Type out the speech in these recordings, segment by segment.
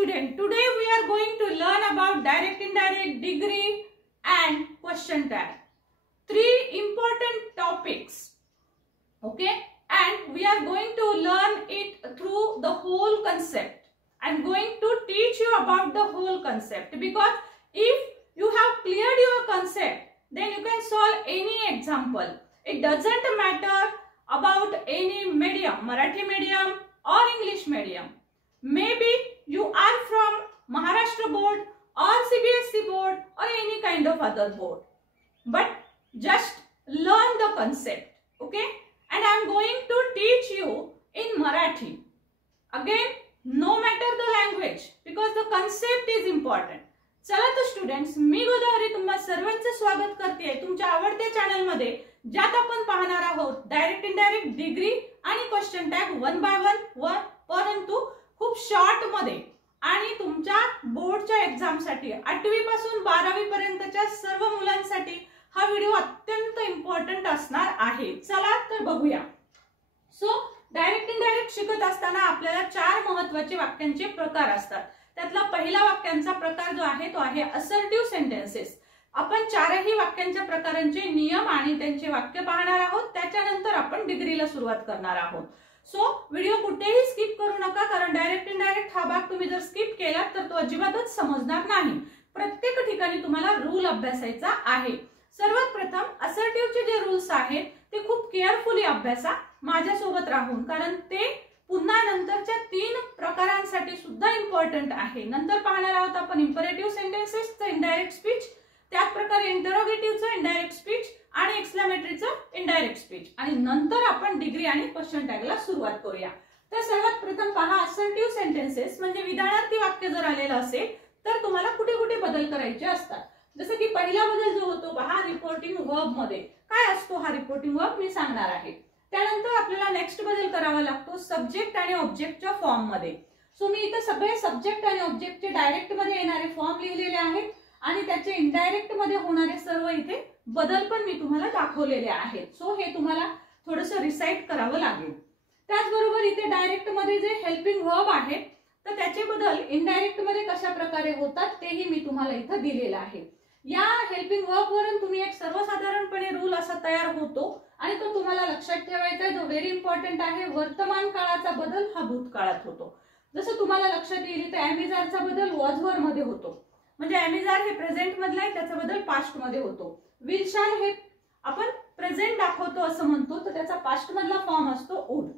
student, today we are going to learn about direct, indirect, degree and question tag. Three important topics. Okay, and we are going to learn it through the whole concept. I am going to teach you about the whole concept, because if you have cleared your concept, then you can solve any example. It doesn't matter about any medium, Marathi medium or English medium. Maybe you are from Maharashtra board or CBSE board or any kind of other board, but just learn the concept. Okay, and I am going to teach you in Marathi. Again, no matter the language, because the concept is important. चला तर students, मी गोदावरी तुम्हा सर्वांचे स्वागत करते तुमच्या आवडत्या channel मध्ये, ज्यात आपण पाहणार आहोत डायरेक्ट, इनडायरेक्ट, डिग्री आणि question tag one by one, परंतु खूप शॉर्ट मध्ये. आणि तुमच्या बोर्डच्या एक्झाम साठी 8वी पासून 12वी पर्यंतच्या सर्व मुलांसाठी हा व्हिडिओ अत्यंत इम्पॉर्टंट असणार आहे. चला तर बघूया. सो डायरेक्ट, इनडायरेक्ट शिकत असताना आपल्याला 4 महत्त्वाचे वाक्यांचे प्रकार असतात. त्यातला पहिला वाक्यांचा प्रकार जो आहे तो आहे असर्टिव्ह सेंटेन्सेस. आपण 4ही वाक्यांच्या प्रकारांचे नियम आणि त्यांचे वाक्य पाहणार आहोत. त्याच्यानंतर आपण डिग्रीला सुरुवात करणार आहोत. सो व्हिडिओ कुठेही स्किप करू नका, कारण डायरेक्ट, इनडायरेक्ट हा भाग तुम्ही जर स्किप केला तर तो अजिबातच समजणार नाही. प्रत्येक ठिकाणी तुम्हाला रूल अभ्यासायचा आहे. सर्वात प्रथम असर्टिव्हचे जे रूल्स आहेत ते खूप केअरफुली अभ्यासा माझ्यासोबत राहून, कारण ते पुन्हा नंतरच्या 3 प्रकारांसाठी सुद्धा इम्पॉर्टंट आहे. नंतर पाहणार आहोत आपण इम्परेटिव्ह सेंटेन्सेसचं इनडायरेक्ट स्पीच, त्याच प्रकारे इंटरोगेटिव्हचं इनडायरेक्ट स्पीच आणि एक्सक्लेमेटरीचं इनडायरेक्ट स्पीच, आणि नंतर आपण डिग्री आणि क्वेश्चन टॅगला सुरुवात करूया. तर सर्वात प्रथम पहा, असर्टिव्ह सेंटेन्सेस म्हणजे विधानार्थी वाक्य जर आलेलं असेल तर तुम्हाला कुठे कुठे बदल करायचे असतात. जसं की पहिला बदल जो होतो पहा, रिपोर्टिंग वर्ब मध्ये. काय असतो हा रिपोर्टिंग वर्ब मी सांगणार आहे. त्यानंतर आपल्याला नेक्स्ट बदल करावा लागतो सब्जेक्ट आणि ऑब्जेक्टच्या फॉर्म मध्ये. सो मी इथे सगळे सब्जेक्ट आणि ऑब्जेक्टचे डायरेक्ट मध्ये येणारे फॉर्म लिहिलेले आहेत आणि त्याचे इनडायरेक्ट मध्ये होणारे सर्व इथे बदल पण मी तुम्हाला दाखवलेले आहेत. सो हे तुम्हाला थोडंसं रिसाइट करावं लागेल. त्याचबरोबर इथे डायरेक्ट मध्ये जे हेल्पिंग वर्ब आहेत तर त्याचे बदल इनडायरेक्ट मध्ये कशा प्रकारे होतात तेही मी तुम्हाला इथं दिलेलं आहे. या हेल्पिंग वर्ब वरून तुम्ही एक सर्वसाधारणपणे रूल असा तयार होतो आणि तो तुम्हाला लक्षात ठेवायचा आहे, जो व्हेरी इम्पॉर्टंट आहे. वर्तमान काळाचा बदल हा भूतकाळात होतो. जसं तुम्हाला लक्षात येईल तर ॲमिजार चा बदल वॉज वर मध्ये होतो, म्हणजे ॲमिजार हे प्रेझेंट मधला आहे, त्याचा बदल पास्ट मध्ये होतो. विल शॅल हे आपण प्रेझेंट दाखवतो असं म्हणतो, तर त्याचा पास्ट मधला फॉर्म असतो वुड.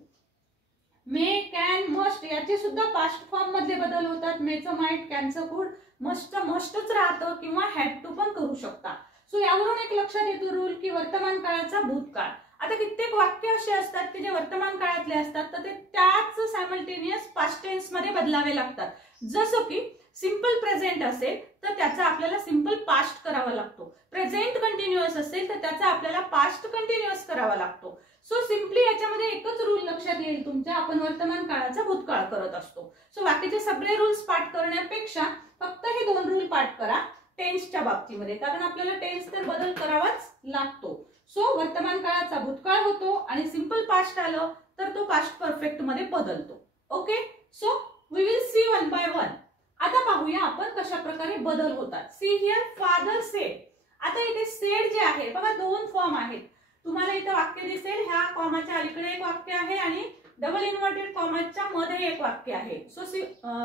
मे, कॅन, मस्ट याचे सुद्धा पास्ट फॉर्म मधले बदल होतात. मेचं माइट, कॅनचं कुड, मस्टचं मस्टच राहतं किंवा हॅड टू पण करू शकता. सो यावरून एक लक्षात येतो रूल की वर्तमान काळाचा भूतकाळ. आता कित्येक वाक्य असे असतात की जे वर्तमान काळातले असतात तर ते त्याच सायमल्टेनियस पास्ट टेन्स मध्ये बदलावे लागतात. जसं की सिंपल प्रेझेंट असेल तर त्याचा आपल्याला सिंपल पास्ट करावा लागतो. प्रेझेंट कंटिन्युअस असेल तर त्याचा आपल्याला पास्ट कंटिन्युअस करावा लागतो. सो सिंपली याच्यामध्ये एकच रूल लक्षात येईल तुमच्या, आपण वर्तमान काळाचा भूतकाळ करत असतो. सो बाकीचे सगळे रूल्स पाठ करण्यापेक्षा फक्त हे 2 रूल पाठ करा टेन्सच्या बाबतीमध्ये, कारण आपल्याला टेन्स तर बदल करावाच लागतो. सो वर्तमान काळाचा भूतकाळ होतो आणि सिंपल पास्ट आलं तर तो पास्ट परफेक्ट मध्ये बदलतो. Okay, so we will see one by one. आता पाहूया आपण कशा प्रकारे बदल होतात. See here, father said. आता इथे सेड जे आहे बघा 2 फॉर्म आहेत. तुम्हाला इथे वाक्य दिसेल, ह्या कॉमाच्या अलीकडे एक वाक्य आहे आणि डबल इन्व्हर्टेड कॉमाच्या मध्ये एक वाक्य आहे. सो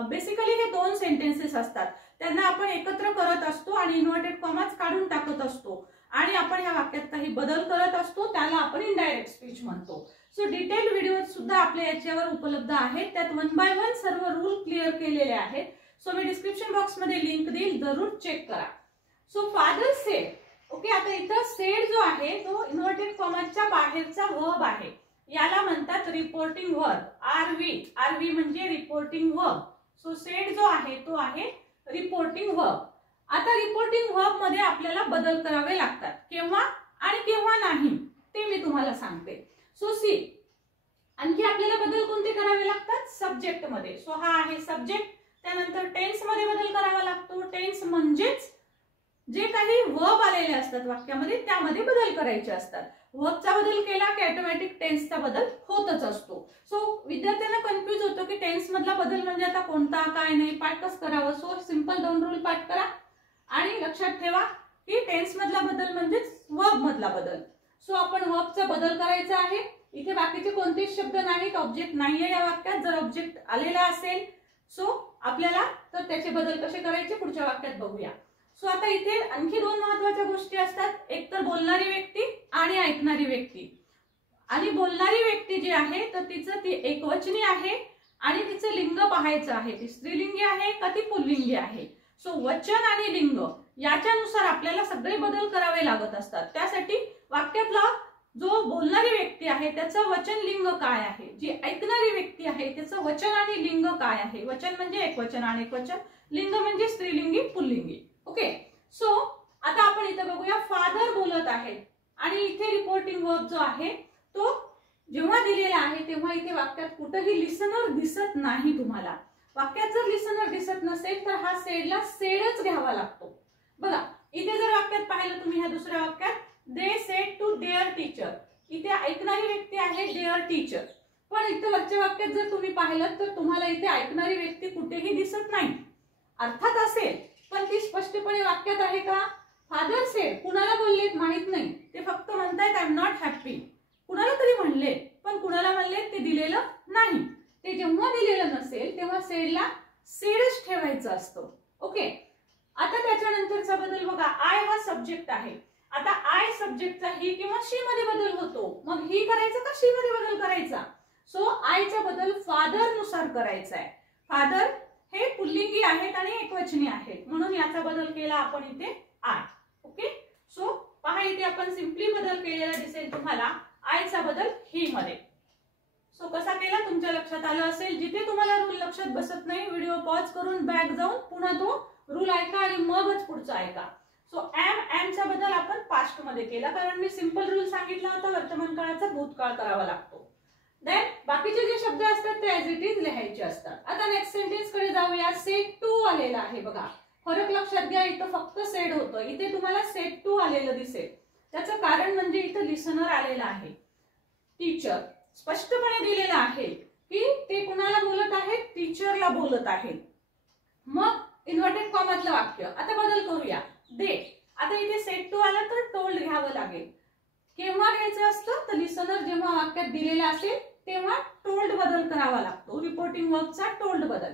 बेसिकली हे 2 सेंटेन्सेस असतात, त्यांना आपण एकत्र करत असतो आणि इन्व्हर्टेड कॉमाच काढून टाकत असतो आणि आपण ह्या वाक्यात काही बदल करत असतो, त्याला आपण इनडायरेक्ट स्पीच म्हणतो. सो डिटेल व्हिडिओ सुद्धा आपल्या याच्यावर उपलब्ध आहेत, त्यात 1 बाय 1 सर्व रूल क्लिअर केलेले आहेत. सो मी डिस्क्रिप्शन बॉक्स मध्ये लिंक देईल, जरूर चेक करा. So father sed. ओके, आता इथं सेड जो आहे तो इन्व्हर्टेड कॉमाच्या बाहेरचा वर्ब आहे, याला म्हणतात रिपोर्टिंग वर्ब. आरव्ही म्हणजे रिपोर्टिंग वर्ब. सो सेड जो आहे तो आहे रिपोर्टिंग वर्ब. आता रिपोर्टिंग वर्ब मध्ये आपल्याला बदल करावे लागतात. केव्हा आणि केव्हा नाही ते मी तुम्हाला सांगते. सो सी, आणखी आपल्याला बदल कोणते करावे लागतात? सब्जेक्ट मध्ये. सो हा आहे सब्जेक्ट. त्यानंतर टेन्स मध्ये बदल करावा लागतो. टेन्स म्हणजेच जे काही वर्ब आलेले असतात वाक्यामध्ये त्यामध्ये बदल करायचे असतात. वर्बचा बदल केला की ऑटोमॅटिक टेन्सचा बदल होतच असतो. सो विद्यार्थ्यांना कन्फ्युज होतो की टेन्स मधला बदल म्हणजे आता कोणता काय नाही, पाठ कसं करावं. सो सिंपल 2 रूल पाठ करा आणि लक्षात ठेवा की टेन्स मधला बदल म्हणजे वर्ब मधला बदल. सो आपण वर्बचा बदल करायचा आहे. इथे बाकीचे कोणतेच शब्द नाहीत, ऑब्जेक्ट नाहीये या वाक्यात. जर ऑब्जेक्ट आलेला असेल सो आपल्याला तर त्याचे बदल कसे करायचे पुढच्या वाक्यात बघूया. सो आता इथे आणखी 2 महत्त्वाच्या गोष्टी असतात, एक तर बोलणारी व्यक्ती आणि ऐकणारी व्यक्ती. आणि बोलणारी व्यक्ती जी आहे तर तिचं ती एकवचनी आहे आणि तिचं लिंग पाहायचं आहे, ती स्त्रीलिंगी आहे का ती पुल्लिंगी आहे. सो वचन आणि लिंग याच्यानुसार आपल्याला सगळे बदल करावे लागत असतात. त्यासाठी वाक्यातला जो बोलणारी व्यक्ती आहे त्याचं वचन लिंग काय आहे, जी ऐकणारी व्यक्ती आहे त्याचं वचन आणि लिंग काय आहे. वचन म्हणजे एकवचन आणि एकवचन, लिंग म्हणजे स्त्रीलिंगी पुल्लिंगी. ओके. सो आता आपण इथे बघूया, फादर बोलत आहेत आणि इथे रिपोर्टिंग वर्ब जो आहे तो जेव्हा दिलेला आहे तेव्हा इथे वाक्यात कुठेही लिसनर दिसत नाही. तुम्हाला वाक्यात जर लिसनर दिसत नसेल तर हा सेडला सेडच घ्यावा लागतो. बघा इथे जर वाक्यात पाहिलं तुम्ही, ह्या दुसऱ्या वाक्यात they said to their teacher, इथे ऐकणारी व्यक्ती आहे देअर टीचर. पण इथे वरच्या वाक्यात जर तुम्ही पाहिलं तर तुम्हाला इथे ऐकणारी व्यक्ती कुठेही दिसत नाही. अर्थात असेल पण ती स्पष्टपणे वाक्यात आहे का. फादर सेड कुणाला बोललेत माहित नाही, ते फक्त म्हणतायत आय एम नॉट हॅपी. कुणाला तरी म्हणले पण कुणाला म्हणले ते दिलेलं नाही. ते जेव्हा दिलेलं नसेल तेव्हा सेडला सेडच ठेवायचं असतं. ओके. आता त्याच्यानंतरचा बदल बघा, आय हा सब्जेक्ट आहे. आता आय सब्जेक्टचा ही किंवा शी मध्ये बदल होतो, मग ही करायचा का शी मध्ये बदल करायचा. सो आयचा बदल फादर नुसार करायचा आहे. फादर हे पुल्लिंगी आहेत आणि एकवचनी आहेत म्हणून याचा बदल केला आपण इथे आय. ओके. सो पहा इथे आपण सिंपली बदल केलेला दिसेल तुम्हाला, आयचा बदल ही मध्ये. सो कसा केला तुमच्या लक्षात आलं असेल. जिथे तुम्हाला रूल लक्षात बसत नाही व्हिडिओ पॉज करून बॅक जाऊन पुन्हा तो रूल ऐका आणि मगच पुढचा ऐका. सो एमचा बदल आपण पास्ट मध्ये केला कारण मी सिंपल रूल सांगितला होता, वर्तमान काळाचा भूतकाळ करावा लागतो. देन बाकीचे जे शब्द असतात ते ऍज इट इज लिहायचे असतात. आता नेक्स्ट सेंटेन्स कडे जाऊया. सेड टू आलेला आहे बघा, फरक लक्षात घ्या. इथं फक्त सेड होतं, इथे तुम्हाला सेड टू आलेलं दिसेल. त्याचं कारण म्हणजे इथं लिसनर आलेला आहे. टीचर स्पष्टपणे दिलेलं आहे की ते कुणाला बोलत आहेत, टीचरला बोलत आहेत. मग इन्व्हर्टेड कॉमातलं वाक्य. आता बदल करूया. दे, आता इथे सेड टू आलं तर टोल्ड घ्यावं लागेल. केव्हा घ्यायचं असतं तर लिसनर जेव्हा वाक्यात दिलेला असेल तेव्हा टोल्ड बदल करावा लागतो, रिपोर्टिंग वर्बचा टोल्ड बदल.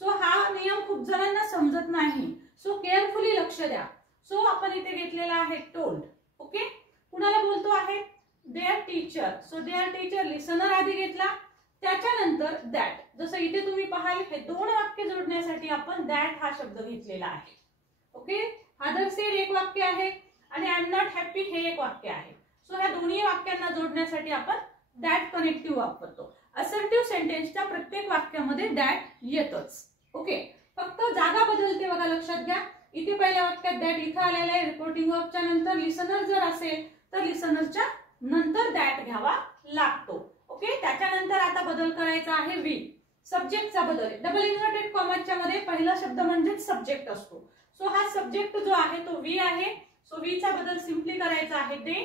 सो हा नियम खूप जणांना समजत नाही, सो केअरफुली लक्ष द्या. सो आपण इथे घेतलेला आहे टोल्ड. ओके. कुणाला बोलतो आहे, their teacher. So their teacher listener आधी घेतला, त्याच्यानंतर दॅट. जसं इथे तुम्ही पाहाल हे 2 वाक्य जोडण्यासाठी आपण दॅट हा शब्द घेतलेला आहे. ओके. फादर सेड एक वाक्य आहे आणि आय एम नॉट हॅपी हे एक वाक्य आहे. सो ह्या दोन्ही वाक्यांना जोडण्यासाठी आपण दॅट कनेक्टिव्ह वापरतो. असर्टिव्ह सेंटेन्सच्या प्रत्येक वाक्यामध्ये दॅट येतच. ओके. फक्त जागा बदलते बघा, लक्षात घ्या. इथे पहिल्या वाक्यात दॅट इथं आलेला आहे, रिपोर्टिंग वर्बच्या नंतर लिसनर जर असेल तर लिसनरच्या नंतर दॅट घ्यावा लागतो. ओके. त्याच्यानंतर आता बदल करायचा आहे वी, सब्जेक्टचा बदल. डबल इन्व्हर्टेड कॉमाच्या मध्ये पहिला शब्द म्हणजे सब्जेक्ट असतो. सो हा सब्जेक्ट जो आहे तो वी आहे. सो वी चा बदल सिंपली करायचा आहे दे.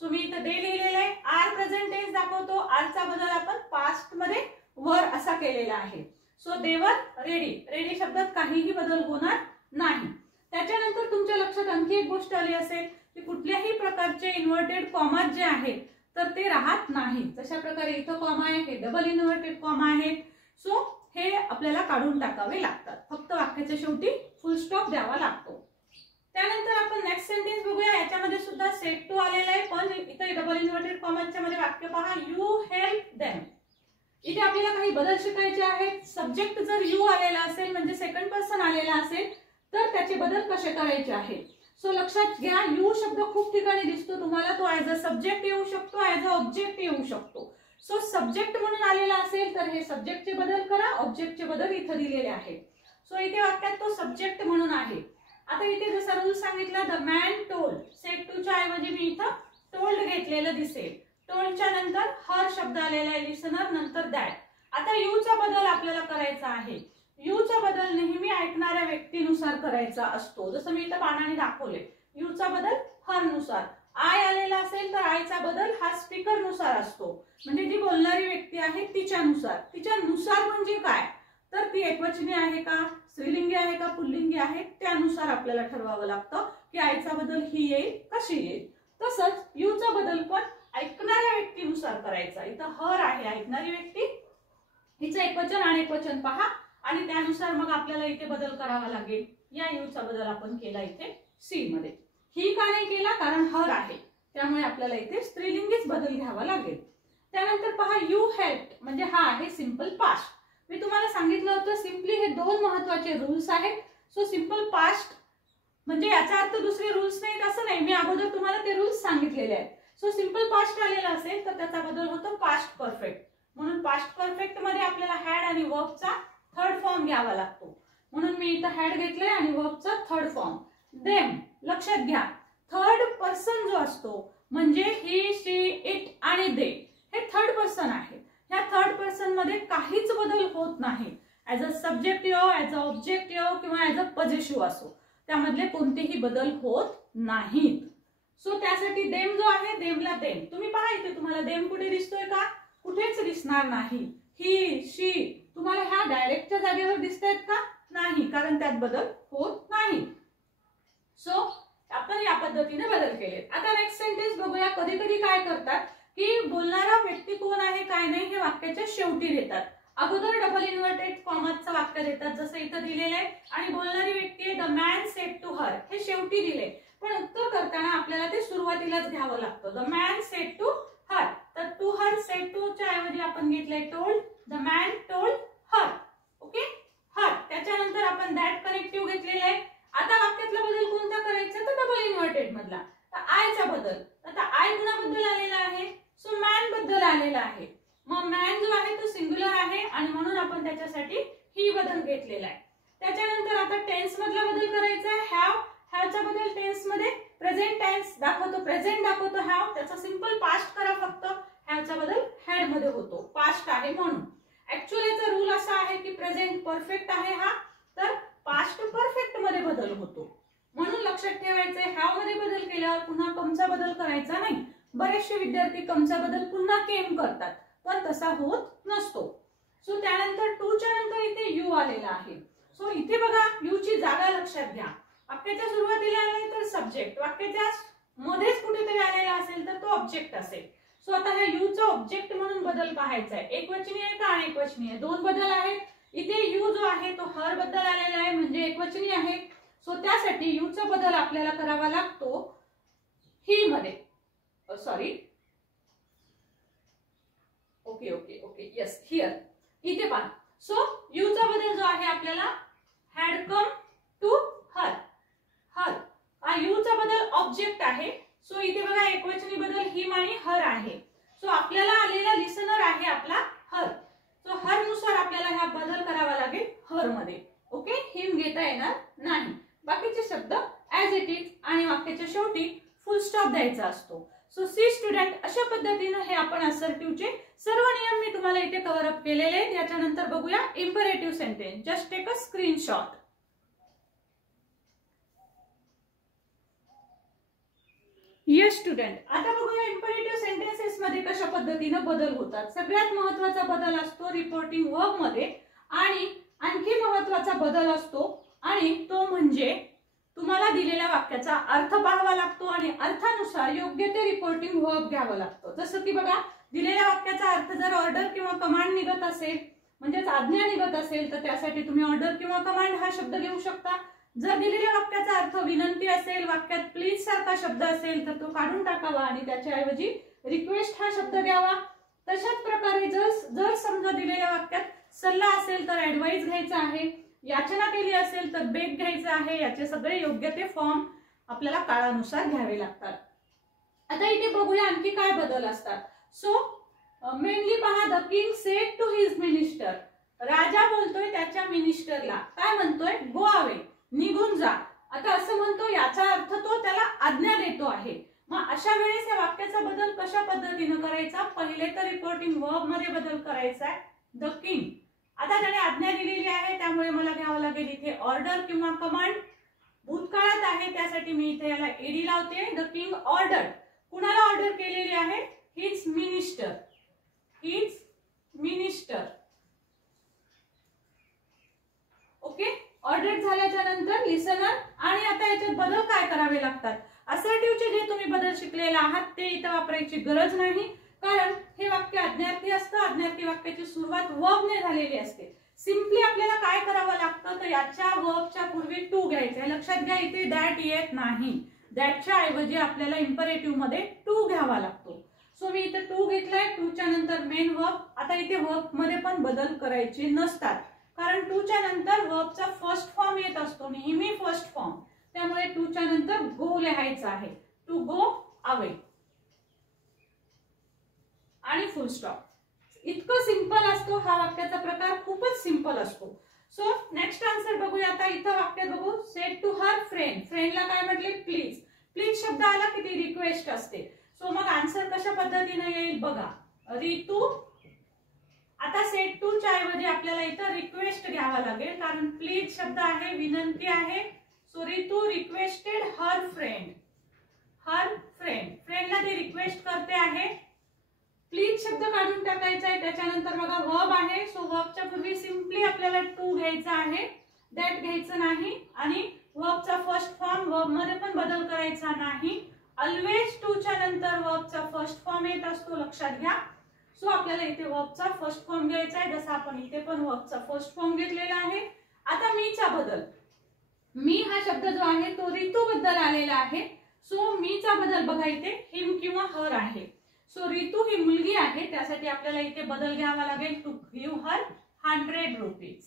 सो मी इथं दे लिहिलेलं आहे. आर प्रेझेंट टेन्स दाखवतो, आर चा बदल आपण पास्ट मध्ये वर असा केलेला आहे. सो देवर रेडी, रेडी शब्दात काहीही बदल होणार नाही. त्याच्यानंतर तुमच्या लक्षात आणखी एक गोष्ट आली असेल की कुठल्याही प्रकारचे इन्व्हर्टेड कॉमा जे आहेत तर ते राहत नाही. जशा प्रकारे इथं कॉमा आहे, हे डबल इन्व्हर्टेड कॉमा आहेत. सो हे आपल्याला काढून टाकावे लागतात, फक्त वाक्याच्या शेवटी फुल स्टॉप द्यावा लागतो. त्यानंतर आपण नेक्स्ट सेंटेन्स बघूया. याच्यामध्ये सुद्धा सेड टू आलेला आहे पण इथे डबल इन्व्हर्टेड कॉमाच्या मध्ये वाक्य पहा, यू हेल्प देम. इथे आपल्याला काही बदल शिकायचे आहेत. सब्जेक्ट जर यू आलेला असेल म्हणजे सेकंड पर्सन आलेला असेल तर त्याचे बदल कसे करायचे आहेत. सो लक्षात घ्या, यू शब्द खूप ठिकाणी दिसतो तुम्हाला. तो ऍज अ सब्जेक्ट येऊ शकतो, ऍज अ ऑब्जेक्ट येऊ शकतो. सो सब्जेक्ट म्हणून आलेला असेल तर हे सब्जेक्टचे बदल करा, ऑब्जेक्टचे बदल इथे दिलेले आहेत. सो इथे वाक्यात तो सब्जेक्ट म्हणून आहे. आता इथे जसा रूल सांगितला the man told, said to च्या ऐवजी मी इथं टोल्ड घेतलेलं दिसेल. टोल्डच्या नंतर हर शब्द आलेला आहे, लिसनर नंतर दॅट. आता यू चा बदल आपल्याला करायचा आहे. यू चा बदल नेहमी ऐकणाऱ्या व्यक्तीनुसार करायचा असतो. जसं मी इथं पानाने दाखवले, यू चा बदल हर नुसार. आय आलेला असेल तर आयचा बदल हा स्पीकर नुसार असतो, म्हणजे जी बोलणारी व्यक्ती आहे तिच्यानुसार. तिच्यानुसार म्हणजे काय, तर ती एकवचनी आहे का, स्त्रीलिंगी आहे का, पुल्लिंगी आहे, त्यानुसार आपल्याला ठरवावं लागतं की आयचा बदल ही येईल कशी येईल. तसंच यूचा बदल पण ऐकणाऱ्या व्यक्तीनुसार करायचा. इथं हर आहे ऐकणारी व्यक्ती, हिचं एकवचन आणि एकवचन पहा आणि त्यानुसार मग आपल्याला इथे बदल करावा लागेल. या यूचा बदल आपण केला इथे सी मध्ये. ही का नाही केला, कारण हर आहे, त्यामुळे आपल्याला इथे स्त्रीलिंगीच बदल घ्यावा लागेल. त्यानंतर पहा यू हेल्प्ड, म्हणजे हा आहे सिंपल पास्ट. मी तुम्हाला सांगितलं होतं सिम्पली हे दोन महत्वाचे रूल्स आहेत. सो सिंपल पास्ट म्हणजे याचा अर्थ दुसरे रूल्स नाहीत असं नाही, मी अगोदर तुम्हाला ते रूल्स सांगितलेले आहेत. सो सिंपल पास्ट आलेला असेल तर त्याचा बदल होतो पास्ट परफेक्ट. म्हणून पास्ट परफेक्ट मध्ये आपल्याला हॅड आणि वर्बचा थर्ड फॉर्म घ्यावा लागतो. म्हणून मी इथं हॅड घेतलंय आणि वर्बचा थर्ड फॉर्म देम. लक्षात घ्या, थर्ड पर्सन जो असतो म्हणजे ही, शी, इट आणि दे हे थर्ड पर्सन आहे. ह्या थर्ड पर्सन मध्ये काहीच बदल होत नाही. As a subjective, as a objective किंवा ऍज अ पॉझिटिव्ह असो, त्यामधले कोणतेही बदल होत नाहीत. सो त्यासाठी देम जो आहे, देमला देम. तुम्ही पहा इथे तुम्हाला देम कुठे दिसतोय का, कुठेच दिसणार नाही. ही, शी तुम्हाला ह्या डायरेक्टच्या जागेवर दिसतायत का, नाही, कारण त्यात बदल होत नाही. सो आपण या पद्धतीने बदल केले. आता नेक्स्ट सेंटेन्स बघूया. कधी कधी काय करतात की बोलणारा व्यक्ती कोण आहे काय नाही हे वाक्याच्या शेवटी देतात. अगोदर डबल इन्व्हर्टेड कॉमाचं वाक्य देतात जसं इथं दिलेलं आहे, आणि बोलणारी व्यक्ती the man said to her हे शेवटी दिले. पण उत्तर करताना आपल्याला ते सुरुवातीलाच घ्यावं लागतं. The man said to her, तर टू हर सेड टू च्या ऐवजी आपण घेतलंय told. The man told her. Okay, her. त्याच्यानंतर आपण दॅट कनेक्टिव्ह घेतलेलं आहे. आता वाक्यातला बदल कोणता करायचा, तर डबल इन्व्हर्टेड मधला. तर आयचा बदल, आता आय कुणाबद्दल आलेला आहे, सो मॅन बद्दल आलेला आहे. मग मॅन जो आहे तो सिंग्युलर आहे आणि म्हणून आपण त्याच्यासाठी ही बदल घेतलेला आहे. त्याच्यानंतर आता टेन्स मधला बदल करायचा आहे. हॅव, हॅवचा बदल टेन्स मध्ये प्रेझेंट टेन्स दाखवतो, प्रेझेंट दाखवतो हॅव, त्याचा सिंपल पास्ट करा फक्त. हॅवचा बदल हॅड मध्ये होतो, पास्ट आहे म्हणून. ऍक्च्युअली याचा रूल असा आहे की प्रेझेंट परफेक्ट आहे हा, तर पास्ट परफेक्ट मध्ये बदल होतो. म्हणून लक्षात ठेवायचंय हॅव मध्ये बदल केल्यावर पुन्हा कमचा बदल करायचा नाही. बरेचसे विद्यार्थी कमचा बदल पुन्हा केम करतात, पण तसा होत नसतो. सो त्यानंतर टू च्या नंतर इथे यू आलेला आहे. सो इथे बघा यू ची जागा लक्षात घ्या. वाक्याच्या सुरुवातीला आले तर सब्जेक्ट, वाक्याच्या मध्येच कुठेतरी आलेला असेल तर तो ऑब्जेक्ट असेल. सो आता ह्या यू चा ऑब्जेक्ट म्हणून बदल पाहायचा आहे. एकवचनी आहे का अनेकवचनी आहे, दोन बदल आहेत. इथे यू जो आहे तो हर बद्दल आलेला आहे म्हणजे एकवचनी आहे. सो त्यासाठी यू चा बदल आपल्याला करावा लागतो ही मध्ये. Sorry, okay okay okay, yes, here. इथे पहा. सो यू चा बदल जो आहे आपल्याला हॅड कम टू हर. हर हा यू चा बदल ऑब्जेक्ट आहे. सो इथे बघा एकवचनी बदल हिम आणि हर आहे. सो आपल्याला आलेला लिसनर आहे आपला हर. सो हर नुसार आपल्याला हा बदल करावा लागेल हर मध्ये. ओके, हिम घेता येणार नाही. बाकीचे शब्द ऍज इट इज आणि वाक्याच्या शेवटी फुल स्टॉप द्यायचा असतो. सो सी स्टुडंट, अशा पद्धतीने हे आपण असर्टिव्हचे सर्व नियम मी तुम्हाला इथे कव्हर अप केलेले आहेत. याच्यानंतर बघूया imperative sentence. Just take a screenshot. Yes student, आता बघूया इम्परेटिव्ह सेंटेन्सेस मध्ये कशा पद्धतीने बदल होतात. सगळ्यात महत्त्वाचा बदल असतो रिपोर्टिंग वर्ब मध्ये, आणि आणखी महत्त्वाचा बदल असतो आणि तो म्हणजे तुम्हाला दिलेल्या वाक्याचा अर्थ पाहावा लागतो आणि अर्थानुसार योग्य ते रिपोर्टिंग वर्ब घ्यावं लागतं. जसं की बघा, दिलेल्या वाक्याचा अर्थ जर ऑर्डर किंवा कमांड निघत असेल, म्हणजेच आज्ञा निघत असेल, तर त्यासाठी तुम्ही ऑर्डर किंवा कमांड हा शब्द घेऊ शकता. जर दिलेल्या वाक्याचा अर्थ विनंती असेल, वाक्यात प्लीज सारखा शब्द असेल, तर तो काढून टाकावा आणि त्याच्याऐवजी रिक्वेस्ट हा शब्द घ्यावा. तशाच प्रकारे जर समजा दिलेल्या वाक्यात सल्ला असेल तर ऍडवाइस घ्यायचा आहे, याचना केली असेल तर बेग घ्यायचं आहे. याचे सगळे योग्य ते फॉर्म आपल्याला काळानुसार घ्यावे लागतात. आता इथे बघूया आणखी काय बदल असतात. सो मेनली पहा, the king said to his minister. राजा बोलतोय त्याच्या मिनिस्टरला, काय म्हणतोय, गो अवे, निघून जा. आता असं म्हणतो याचा अर्थ तो त्याला आज्ञा देतो आहे. मग अशा वेळेस या वाक्याचा बदल कशा पद्धतीने करायचा, पहिले तर रिपोर्टिंग वर्ब मध्ये बदल करायचा आहे. द किंग, आता त्याने आज्ञा दिलेली आहे त्यामुळे मला घ्यावं लागेल इथे ऑर्डर किंवा कमांड. भूतकाळात आहे त्यासाठी मी इथे याला एडी लावते. The king order. कुणाला ऑर्डर केलेली आहे? His minister, his minister. Okay, order झाल्याच्या नंतर लिसनर. आणि आता याच्यात बदल काय करावे लागतात? असर्टिव्हचे जे तुम्ही बदल शिकलेले आहात ते इथं वापरायची गरज नाही, कारण हे वाक्य आज्ञार्थी असतं. आज्ञार्थी वाक्याची सुरुवात वर्ब ने झालेली असते. सिंपली आपल्याला काय करावं लागतं, तर याच्या वर्बच्या पूर्वी टू घ्यायचा आहे. लक्षात घ्या, इथे दॅट येत नाही. दॅटच्या ऐवजी आपल्याला इम्परेटिव्ह मध्ये टू घ्यावा लागतो. सो मी इथे टू घेतलाय. टूच्या नंतर मेन वर्ब. आता इथे वर्ब मध्ये पण बदल करायचे नसतात, कारण टूच्या नंतर वर्बचा फर्स्ट फॉर्म येत असतो, नेहमी फर्स्ट फॉर्म. त्यामुळे टूच्या नंतर गो लिहायचं आहे. टू गो अवे आणि फुल स्टॉप. इतकं सिंपल असतो हा वाक्याचा प्रकार, खूपच सिंपल असतो. सो नेक्स्ट आन्सर बघूया. आता इथं वाक्य बघू. Said to her friend. फ्रेंडला काय म्हटले? प्लीज. प्लीज शब्द आला की ती रिक्वेस्ट असते. सो मग आन्सर कशा पद्धतीने येईल बघा. रितू. आता सेड टू च्या ऐवजी आपल्याला इथं रिक्वेस्ट घ्यावा लागेल, कारण प्लीज शब्द आहे, विनंती आहे. So Ritu requested her friend. Her friend. फ्रेंडला ती रिक्वेस्ट करते आहे. प्लीज शब्द काढून टाकायचा आहे. त्याच्यानंतर बघा वर्ब आहे. सो वर्बच्या पूर्वी सिंपली आपल्याला टू घ्यायचा आहे, दॅट घ्यायचं नाही. आणि वर्बचा फर्स्ट फॉर्म, वर्ब मध्ये पण बदल करायचा नाही. ऑलवेज टू च्या नंतर वर्बचा फर्स्ट फॉर्म येत असतो, लक्षात घ्या. सो आपल्याला इथे वर्बचा फर्स्ट फॉर्म घ्यायचा आहे, जसं आपण इथे पण वर्बचा फर्स्ट फॉर्म घेतलेला आहे. आता मीचा बदल. मी हा शब्द जो आहे तो रितू बद्दल आलेला आहे. सो मीचा बदल बघा इथे हिम किंवा हर आहे. सो रितू ही मुलगी आहे, त्यासाठी आपल्याला इथे बदल घ्यावा लागेल. To give her 100 rupees.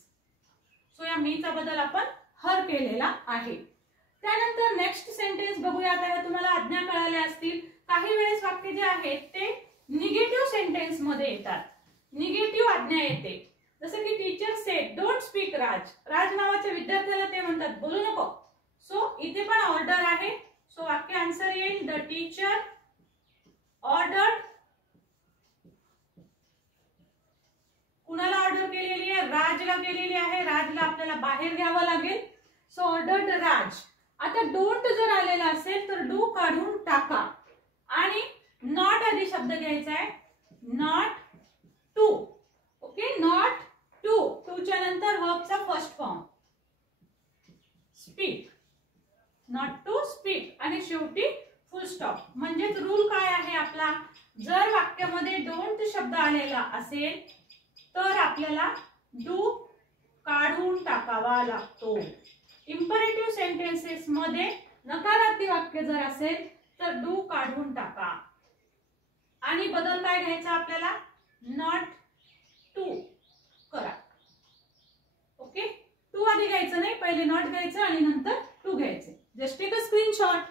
So या मीचा बदल आपण हर केलेला आहे. त्यानंतर नेक्स्ट सेंटेन्स बघूया. आता हे तुम्हाला आज्ञा कळाल्या असतील. काही वेळेस वाक्य जे आहेत ते निगेटिव्ह सेंटेन्स मध्ये येतात, निगेटिव्ह आज्ञा येते. जसं की टीचर सेड डोंट स्पीक राज. राज नावाच्या विद्यार्थ्याला ते म्हणतात बोलू नको. सो इथे पण ऑर्डर आहे. सो वाक्य आन्सर येईल द टीचर ऑर्डर्ड. कुणाला ऑर्डर केलेली आहे? राजला केलेली आहे. राजला आपल्याला बाहेर घ्यावं लागेल. सो ऑर्डर्ड राज. आता डोंट जर आलेला असेल तर डू काढून टाका आणि नॉट आधी शब्द घ्यायचा आहे. Not to. Okay, not to. टूच्या नंतर वर्बचा first form speak. Not to speak आणि शेवटी फुल स्टॉप. म्हणजेच रूल काय आहे आपला? जर वाक्यामध्ये डोंट शब्द आलेला असेल तर आपल्याला डू काढून टाकावा लागतो. इम्परेटिव्ह सेंटेन्सेस मध्ये नकारार्थी वाक्य जर असेल तर डू काढून टाका. आणि बदल काय घ्यायचा आपल्याला? नॉट टू करा. ओके, टू आधी घ्यायचं नाही, पहिले नॉट घ्यायचं आणि नंतर टू घ्यायचे. Just take a screenshot.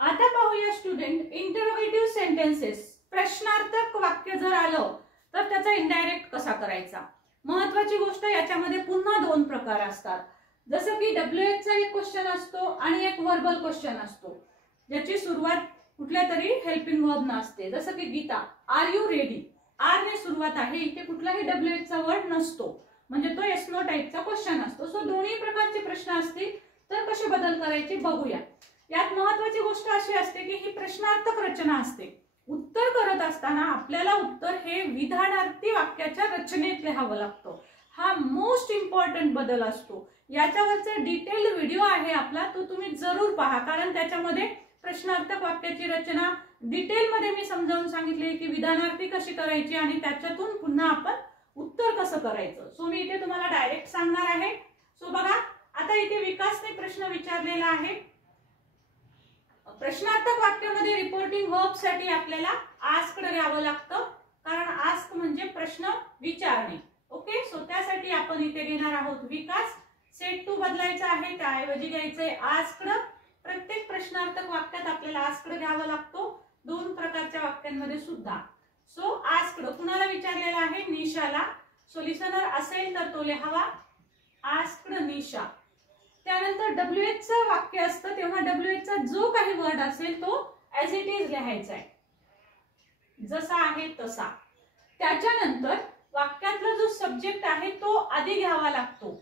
आता पाहूया स्टुडंट इंटरोगेटिव्ह सेंटेन्सेस. प्रश्नार्थक वाक्य जर आलं तर त्याचा इनडायरेक्ट कसा करायचा? महत्वाची गोष्ट, याच्यामध्ये पुन्हा दोन प्रकार असतात. जसं की WH चा एक क्वेश्चन असतो आणि एक वर्बल क्वेश्चन असतो, ज्याची सुरुवात कुठल्या तरी हेल्पिंग वर्ब न असते. जसं की Gita are you ready. R ने सुरुवात आहे, इथे कुठलाही WH चा वर्ड नसतो, म्हणजे तो येस नो टाइपचा क्वेश्चन असतो. सो दोन्ही प्रकारचे प्रश्न असतील तर कसे बदल करायचे बघूया. यात महत्वाची गोष्ट अशी असते की ही प्रश्नार्थक रचना असते. उत्तर करत असताना आपल्याला उत्तर हे विधानार्थी वाक्याच्या रचनेत लिहावं लागतं. हा मोस्ट इम्पॉर्टंट बदल असतो. याच्यावरचा डिटेल्ड व्हिडिओ आहे आपला, तो तुम्ही जरूर पहा, कारण त्याच्यामध्ये प्रश्नार्थक वाक्याची रचना डिटेल मध्ये मी समजावून सांगितले की विधानार्थी कशी करायची आणि त्याच्यातून पुन्हा आपण उत्तर कसं करायचं. सो मी इथे तुम्हाला डायरेक्ट सांगणार आहे. सो बघा, आता इथे विकासने प्रश्न विचारलेला आहे. प्रश्नार्थक वाक्यामध्ये रिपोर्टिंग वर्ब साठी आपल्याला आस्क्ड घ्यावं लागतं, कारण आस्क म्हणजे प्रश्न विचारणे. ओके, सो त्यासाठी आपण इथे घेणार आहोत विकास. सेड टू बदलायचा आहे, त्याऐवजी घ्यायचंय आस्क्ड. प्रत्येक प्रश्नार्थक वाक्यात आपल्याला आस्क्ड घ्यावा लागतो, दोन प्रकारच्या वाक्यांमध्ये सुद्धा. सो आस्क्ड कुणाला विचारलेला आहे? निशाला. सो लिसनर असेल तर तो लिहावा आस्क्ड निशा. त्यानंतर WH चं वाक्य असतं तेव्हा WH चा जो काही वर्ड असेल तो ऍज इट इज लिहायचा आहे, जसा आहे तसा. त्याच्यानंतर वाक्यातला जो सब्जेक्ट आहे तो आधी घ्यावा लागतो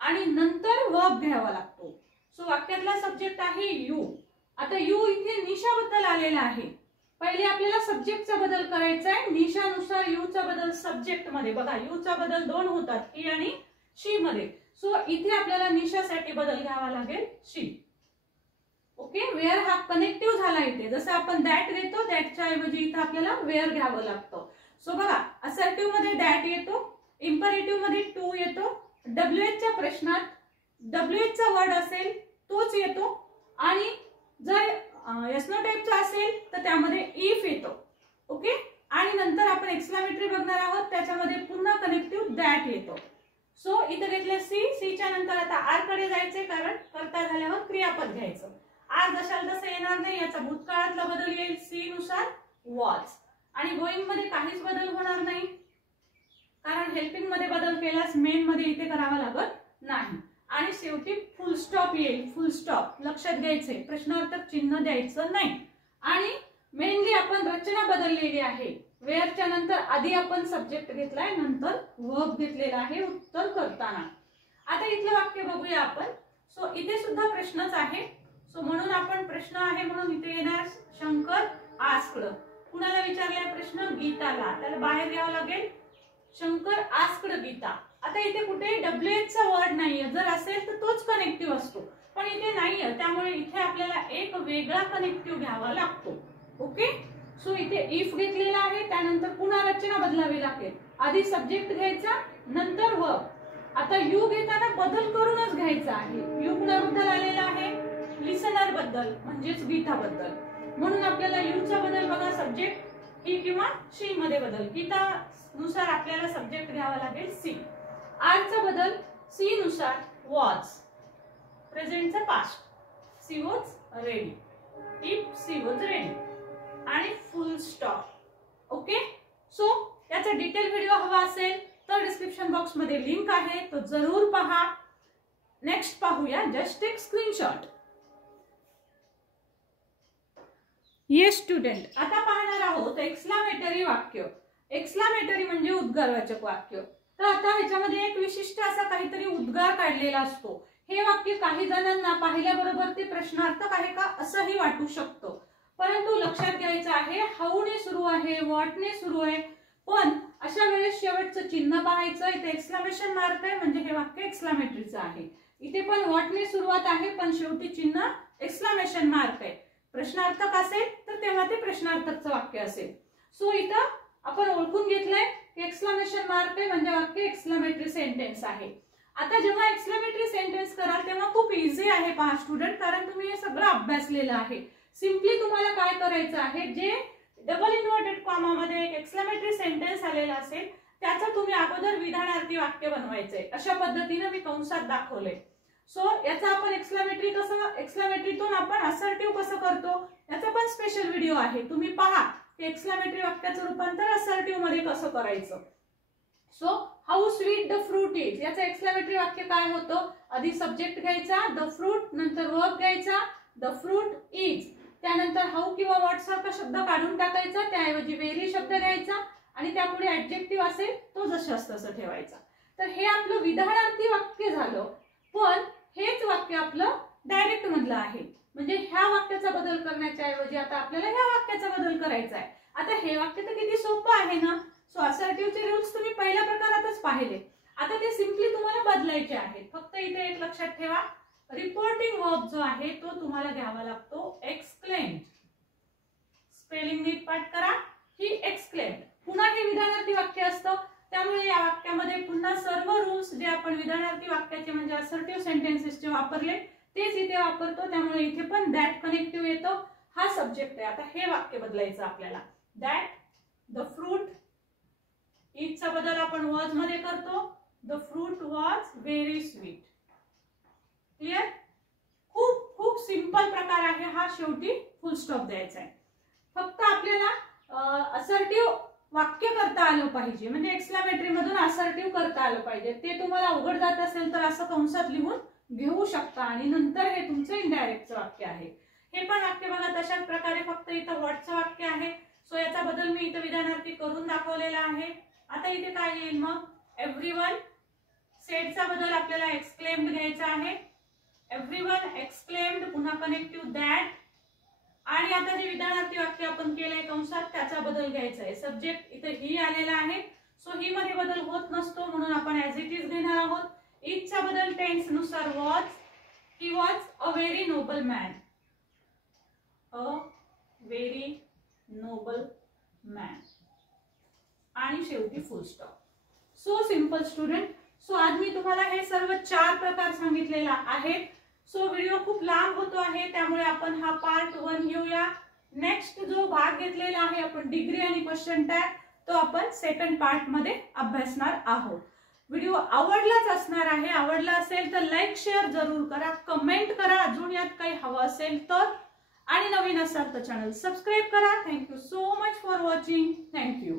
आणि नंतर वर्ब घ्यावा लागतो. सो वाक्यातला सब्जेक्ट आहे यू. आता यू इथे निशाबद्दल आलेला आहे. पहिले आपल्याला सब्जेक्टचा बदल करायचा आहे. निशानुसार यूचा बदल सब्जेक्ट मध्ये. बघा यूचा बदल दोन होतात, ही आणि शी मध्ये. सो इथे आपल्याला निशासाठी बदल घ्यावा लागेल शी. ओके, वेअर हा कनेक्टिव्ह झाला इथे. जसं आपण दॅट घेतो, दॅटच्या ऐवजी इथे आपल्याला वेअर घ्यावं लागतं. सो बघा असर्टिव्ह मध्ये दॅट येतो, इम्परेटिव्ह मध्ये टू येतो, डब्ल्यूएचच्या प्रश्नात डब्ल्यूएचचा वर्ड असेल तोच येतो, आणि जर एसनो टाइपचा असेल तर त्यामध्ये इफ येतो. ओके, आणि नंतर आपण एक्सक्लामेटरी बघणार आहोत, त्याच्यामध्ये पुन्हा कनेक्टिव्ह दॅट येतो. सो इथे घेतलं सी, सीच्या नंतर आता आर कडे जायचे, कारण करता झाल्यावर क्रियापद घ्यायचं. आर जशाल तसं येणार नाही, याचा भूतकाळातला बदल येईल सी नुसार वॉज. आणि गोइंग मध्ये काहीच बदल होणार नाही, कारण हेल्पिंग मध्ये बदल केल्यास मेन मध्ये इथे करावा लागत नाही. आणि शेवटी फुल स्टॉप येईल. फुल स्टॉप लक्षात घ्यायचे, प्रश्नार्थक चिन्ह द्यायचं नाही. आणि मेनली आपण रचना बदललेली आहे. वेअरच्या नंतर आधी आपण सब्जेक्ट घेतलाय, नंतर वर्ब घेतलेला आहे उत्तर करताना. आता इथलं वाक्य बघूया आपण. सो इथे सुद्धा प्रश्नच आहे. सो म्हणून आपण प्रश्न आहे म्हणून इथे येणार शंकर आस्क्ड. कुणाला विचारलाय प्रश्न? गीताला. त्याला बाहेर घ्यावं लागेल. शंकर आस्क्ड गीता. आता इथे कुठे डब्ल्यूएचचा वर्ड नाहीये. जर असेल तर तोच कनेक्टिव्ह असतो, पण इथे नाहीये, त्यामुळे इथे आपल्याला एक वेगळा कनेक्टिव्ह घ्यावा लागतो. ओके, सो इथे इफ घेतलेला आहे, त्यानंतर पुन्हा रचना बदलावी लागेल. आधी सब्जेक्ट घ्यायचा, नंतर वर्ब. आता यू घेताना बदल करूनच घ्यायचा आहे. यू कुणाबद्दल आलेला आहे? लिसनर बद्दल, म्हणजेच गीता बद्दल. म्हणून आपल्याला यूचा बदल बघा, सब्जेक्ट ही किंवा शी मध्ये बदल. गीता नुसार आपल्याला सब्जेक्ट घ्यावा लागेल सी. आरचा बदल सी नुसार वॉज, प्रेझेंटचा past. She was ready, if she was ready, आणि फुल स्टॉप. ओके, सो याचा डिटेल व्हिडिओ हवा असेल तर डिस्क्रिप्शन बॉक्स मध्ये लिंक आहे, तो जरूर पहा. नेक्स्ट पाहूया, just take screenshot. Yes student, आता पाहणार आहोत एक्सक्लामेटरी वाक्य. एक्सक्लामेटरी म्हणजे उद्गारवाचक वाक्य. तर आता ह्याच्यामध्ये एक विशिष्ट असा काहीतरी उद्गार काढलेला असतो. हे वाक्य काही जणांना पाहिल्याबरोबर ते प्रश्नार्थक आहे का असंही वाटू शकतं, परंतु लक्षात घ्यायचं आहे हाऊ ने सुरू आहे, व्हॉट ने सुरू आहे. पण अशा वेळेस शेवटचं चिन्ह पाहायचं. इथे एक्सक्लामेशन मार्क आहे म्हणजे हे वाक्य एक्सक्लामेटरीचं आहे. इथे पण व्हॉट ने सुरुवात आहे, पण शेवटी चिन्ह एक्सक्लामेशन मार्क आहे. प्रश्नार्थक असेल तर तेव्हा ते प्रश्नार्थकचं वाक्य असेल. सो इथं आपण ओळखून घेतलंय की एक्सक्लामेशन मार्क आहे म्हणजे वाक्य एक्सक्लामेटरी सेंटेन्स आहे. आता जेव्हा एक्सक्लामेटरी सेंटेन्स कराल तेव्हा खूप इझी आहे पहा स्टुडंट, कारण तुम्ही हे सगळं अभ्यासलेलं आहे. सिम्पली तुम्हाला काय करायचं आहे, जे डबल इन्व्हर्टेड कॉमा मध्ये एक एक्सक्लामेटरी सेंटेन्स आलेला असेल त्याचं तुम्ही अगोदर विधानार्थी वाक्य बनवायचंय. अशा पद्धतीने मी कंसात दाखवलंय. सो याचा आपण एक्सक्लामेटरीतून आपण असर्टिव्ह कसं करतो याचा पण स्पेशल व्हिडिओ आहे, तुम्ही पहा. एक्सक्लामेटरी वाक्याचं रूपांतर असर्टिव्ह मध्ये कसं करायचं. So how sweet the fruit is, याचं एक्सक्लामेटरी वाक्य काय होतं? आधी सब्जेक्ट घ्यायचा द फ्रूट, नंतर वर्ब घ्यायचा द फ्रूट इज, त्यानंतर हाऊ किंवा व्हॉट सारखा शब्द काढून टाकायचा, त्याऐवजी व्हेरी शब्द घ्यायचा आणि त्यापुढे ऍडजेक्टिव्ह असेल तो जशास तसं ठेवायचा. तर हे आपलं विधानार्थी वाक्य झालं. पण हेच वाक्य आपलं डायरेक्ट मधलं आहे, म्हणजे ह्या वाक्याचा बदल करण्याच्या ऐवजी आता आपल्याला ह्या वाक्याचा बदल करायचा आहे. आता हे वाक्य तर किती सोपं आहे ना. सो असर्टिव्हचे रूल्स तुम्ही पहिल्या प्रकारातच पाहिले. आता ते सिम्पली तुम्हाला बदलायचे आहेत. फक्त इथे एक लक्षात ठेवा, रिपोर्टिंग वर्ब जो आहे तो तुम्हाला घ्यावा लागतो एक्सक्लेम्ड. स्पेलिंग नीट पाठ करा. He exclaimed. पुन्हा हे विधानार्थी वाक्य असतं, त्यामुळे या वाक्यामध्ये पुन्हा सर्व रूल्स जे आपण विधानार्थी वाक्याचे म्हणजे असर्टिव्ह सेंटेन्सेसचे वापरले तेच इथे वापरतो. त्यामुळे इथे पण दॅट कनेक्टिव्ह येतो. हा सब्जेक्ट आहे. आता हे वाक्य बदलायचं आपल्याला. दॅट द फ्रूट इजचा बदल आपण वॉज मध्ये करतो. The fruit was very sweet. Clear? खूप खूप सिंपल प्रकार आहे हा. शेवटी फुल स्टॉप द्यायचा आहे. फक्त आपल्याला असर्टिव्ह वाक्य करता आलं पाहिजे, म्हणजे एक्सक्लामेटरी मधून असर्टिव्ह करता आलं पाहिजे. ते तुम्हाला अवघड जात असेल तर असं कंसात लिहून घेऊ शकता आणि नंतर हे तुमचं इनडायरेक्टचं वाक्य आहे. हे पण वाक्य बघा तशाच प्रकारे, फक्त इथं व्हॉटचं वाक्य आहे. सो याचा बदल मी इथं विधानार्थी करून दाखवलेला आहे. आता इथे काय येईल मग? एव्हरीवन. सेडचा बदल आपल्याला एक्सक्लेम्ड घ्यायचा आहे. एव्हरीवन एक्सक्लेम्ड, पुन्हा कनेक्टिव्ह दॅट. आणि आता जे विधानार्थी वाक्य आपण केलंय कंसात त्याचा बदल घ्यायचा आहे. सब्जेक्ट इथे ही आलेला आहे, सो ही मध्ये बदल होत नसतो म्हणून आपण ऍज इट इज घेणार आहोत. इजचा बदल टेन्स नुसार was. He was a very noble man. A very noble man. आणि शेवटी full stop. So simple student. So आज मी तुम्हाला हे सर्व 4 प्रकार सांगितलेला आहेत. सो व्हिडिओ खूप लांब होतो आहे त्यामुळे आपण हा पार्ट 1 घेऊया. नेक्स्ट जो भाग घेतलेला आहे आपण डिग्री आणि क्वेश्चन टॅग, तो आपण सेकंड पार्ट मध्ये अभ्यासणार आहोत. व्हिडिओ आवडलाच असणार आहे. आवडला असेल तर लाईक शेअर जरूर करा, कमेंट करा अजून यात काही हवं असेल तर, आणि नवीन असाल तर चॅनल सबस्क्राईब करा. Thank you so much for watching. Thank you.